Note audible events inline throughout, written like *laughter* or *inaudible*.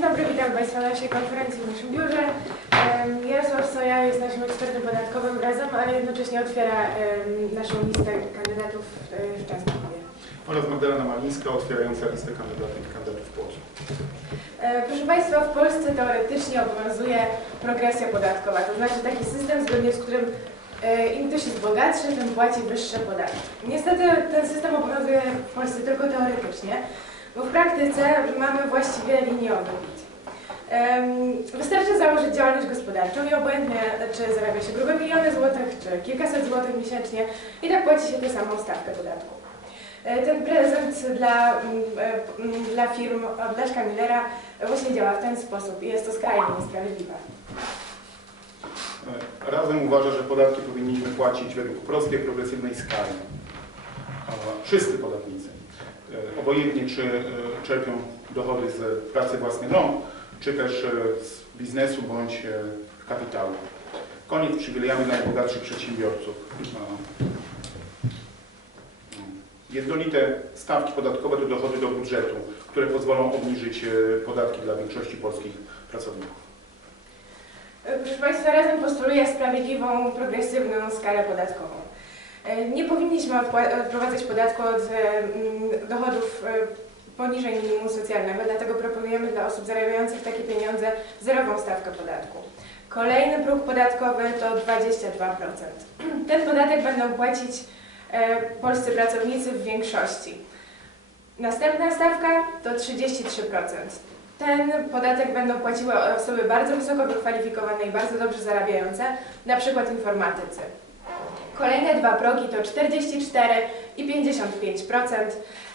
Dzień dobry, witam Państwa na naszej konferencji w naszym biurze. Jarosław Soja jest naszym ekspertem podatkowym razem, ale jednocześnie otwiera naszą listę kandydatów e, w Częstochowie. oraz Magdalena Malińska otwierająca listę kandydatów i kandydatów w Polsce. E, Proszę Państwa, w Polsce teoretycznie obowiązuje progresja podatkowa, to znaczy taki system, zgodnie z którym e, im ktoś jest bogatszy, tym płaci wyższe podatki. Niestety ten system obowiązuje w Polsce tylko teoretycznie, bo w praktyce mamy właściwie linię odbić. Wystarczy założyć działalność gospodarczą i obojętnie czy zarabia się grube miliony złotych, czy kilkaset złotych miesięcznie i tak płaci się tę samą stawkę podatku. E, Ten prezent dla, mm, e, mm, dla firm od Leszka Millera właśnie działa w ten sposób i jest to skrajnie niesprawiedliwe. E, Razem uważa, że podatki powinniśmy płacić według prostej, progresywnej skali. Wszyscy podatnicy, obojętnie czy e, czerpią dochody z pracy własnych rąk, czy też e, z biznesu bądź e, kapitału. Koniec przywilejami dla najbogatszych przedsiębiorców. A, Jednolite stawki podatkowe to dochody do budżetu, które pozwolą obniżyć e, podatki dla większości polskich pracowników. E, Proszę Państwa, razem postuluję sprawiedliwą, progresywną skalę podatkową. E, Nie powinniśmy odprowadzać podatku od e, dochodów e, poniżej minimum socjalnego, dlatego proponujemy dla osób zarabiających takie pieniądze zerową stawkę podatku. Kolejny próg podatkowy to 22%. *clears throat* Ten podatek będą płacić polscy pracownicy w większości. Następna stawka to 33%. Ten podatek będą płaciły osoby bardzo wysoko wykwalifikowane i bardzo dobrze zarabiające, na przykład informatycy. Kolejne dwa progi to 44 i 55%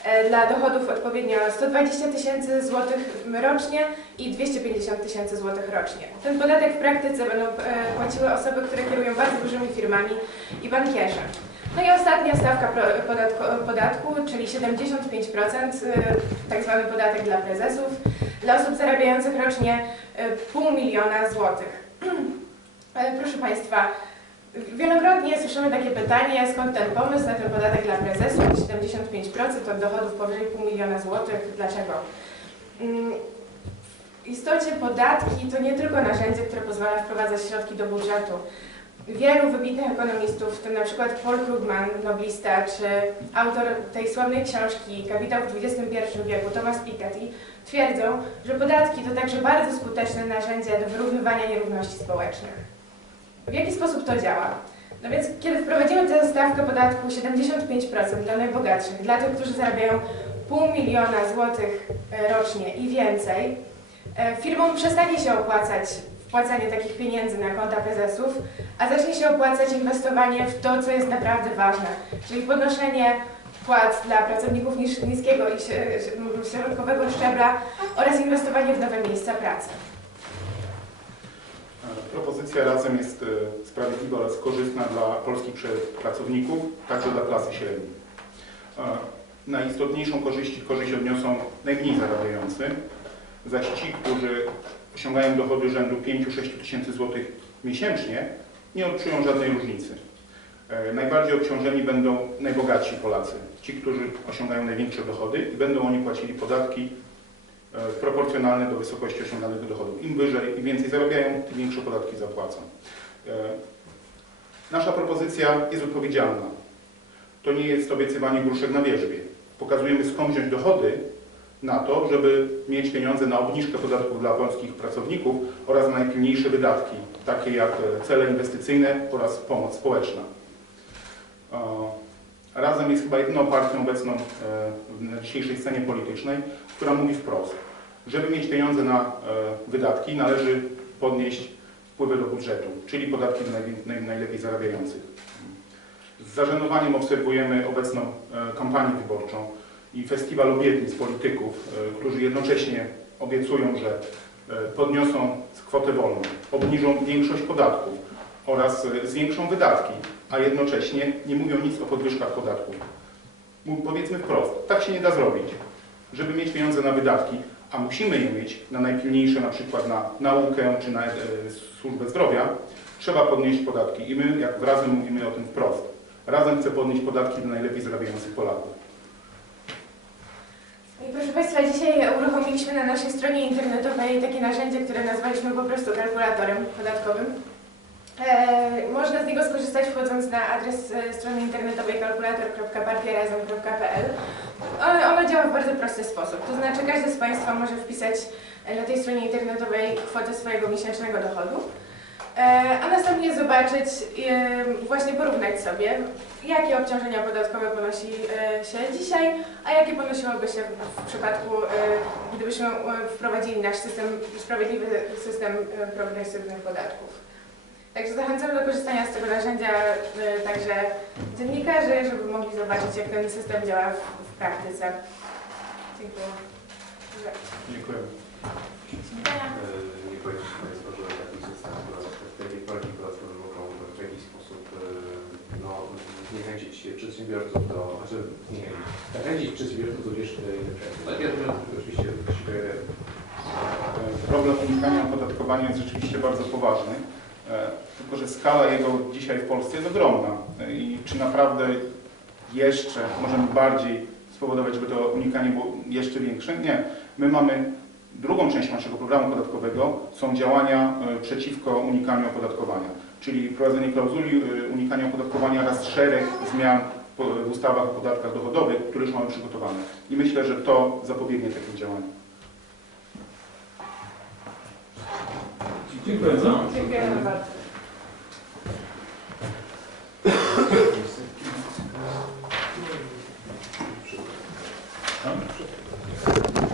e, dla dochodów odpowiednio 120 tysięcy złotych rocznie i 250 tysięcy złotych rocznie. Ten podatek w praktyce będą e, płaciły osoby, które kierują bardzo dużymi firmami i bankierze. No i ostatnia stawka podatku, podatku czyli 75%, e, tak zwany podatek dla prezesów, dla osób zarabiających rocznie pół miliona złotych. *clears throat* Proszę Państwa, wielokrotnie słyszymy takie pytanie, skąd ten pomysł na ten podatek dla prezesów, 75% od dochodów powyżej pół miliona złotych, dlaczego? Mm, W istocie podatki to nie tylko narzędzie, które pozwala wprowadzać środki do budżetu. Wielu wybitnych ekonomistów, w tym na przykład Paul Krugman, noblista, czy autor tej sławnej książki Kapitał w XXI wieku, Thomas Piketty, twierdzą, że podatki to także bardzo skuteczne narzędzie do wyrównywania nierówności społecznych. W jaki sposób to działa? No więc kiedy wprowadzimy tę stawkę podatku 75% dla najbogatszych, dla tych, którzy zarabiają pół miliona złotych e, rocznie i więcej, e, firmom przestanie się opłacać wpłacanie takich pieniędzy na konta prezesów, a zacznie się opłacać inwestowanie w to, co jest naprawdę ważne, czyli podnoszenie płac dla pracowników nis niskiego i środkowego szczebla oraz inwestowanie w nowe miejsca pracy. Propozycja razem jest e, sprawiedliwa oraz korzystna dla polskich pracowników, także dla klasy średniej. E, Najistotniejszą korzyść, korzyść odniosą najmniej zarabiający, zaś ci, którzy osiągają dochody rzędu 5-6 tysięcy złotych miesięcznie, nie odczują żadnej różnicy. E, Najbardziej obciążeni będą najbogatsi Polacy, ci, którzy osiągają największe dochody i będą oni płacili podatki proporcjonalne do wysokości osiąganych dochodów. Im wyżej i więcej zarabiają, tym większe podatki zapłacą. E, Nasza propozycja jest odpowiedzialna. To nie jest obiecywanie gruszek na wierzbie. Pokazujemy skąd wziąć dochody na to, żeby mieć pieniądze na obniżkę podatków dla polskich pracowników oraz na najpilniejsze wydatki, takie jak e, cele inwestycyjne oraz pomoc społeczna. Razem jest chyba jedyną partią obecną e, na dzisiejszej scenie politycznej, która mówi wprost, żeby mieć pieniądze na e, wydatki, należy podnieść wpływy do budżetu, czyli podatki dla najlepiej zarabiających. Z zażenowaniem obserwujemy obecną e, kampanię wyborczą i festiwal obietnic polityków, którzy jednocześnie obiecują, że podniosą kwotę wolną, obniżą większość podatków oraz zwiększą wydatki, a jednocześnie nie mówią nic o podwyżkach podatków. Powiedzmy wprost, tak się nie da zrobić. Żeby mieć pieniądze na wydatki, a musimy je mieć na najpilniejsze, na przykład na naukę czy na e, służbę zdrowia, trzeba podnieść podatki. I my, jak razem mówimy o tym wprost, razem chcę podnieść podatki dla najlepiej zarabiających Polaków. I proszę Państwa, dzisiaj uruchomiliśmy na naszej stronie internetowej takie narzędzie, które nazwaliśmy po prostu kalkulatorem podatkowym. E, można z niego skorzystać wchodząc na adres e, strony internetowej kalkulator.partierazem.pl. Ono, ono działa w bardzo prosty sposób, to znaczy każdy z Państwa może wpisać e, na tej stronie internetowej kwotę swojego miesięcznego dochodu, e, a następnie zobaczyć, e, właśnie porównać sobie, jakie obciążenia podatkowe ponosi e, się dzisiaj, a jakie ponosiłoby się w, przypadku, e, gdybyśmy e, wprowadzili nasz system, sprawiedliwy system e, progresywnych podatków. Także zachęcamy do korzystania z tego narzędzia e, także dziennikarzy, żeby mogli zobaczyć, jak ten system działa w, w praktyce. Dziękuję. Dziękuję. E, Nie powiedzieliście Państwo, że taki system, takie progi podatkowe mogą w jakiś sposób e, no, zniechęcić przedsiębiorców do, znaczy nie, zachęcić przedsiębiorców do udziału Najpierw oczywiście Problem unikania opodatkowania jest rzeczywiście bardzo poważny, tylko że skala jego dzisiaj w Polsce jest ogromna. E, I czy naprawdę jeszcze możemy bardziej spowodować, żeby to unikanie było jeszcze większe? Nie. My mamy drugą część naszego programu podatkowego, są działania e, przeciwko unikaniu opodatkowania, czyli wprowadzenie klauzuli e, unikania opodatkowania oraz szereg zmian w ustawach o podatkach dochodowych, które już mamy przygotowane. I myślę, że to zapobiegnie takim działaniom. Dziękuję bardzo. Bardzo.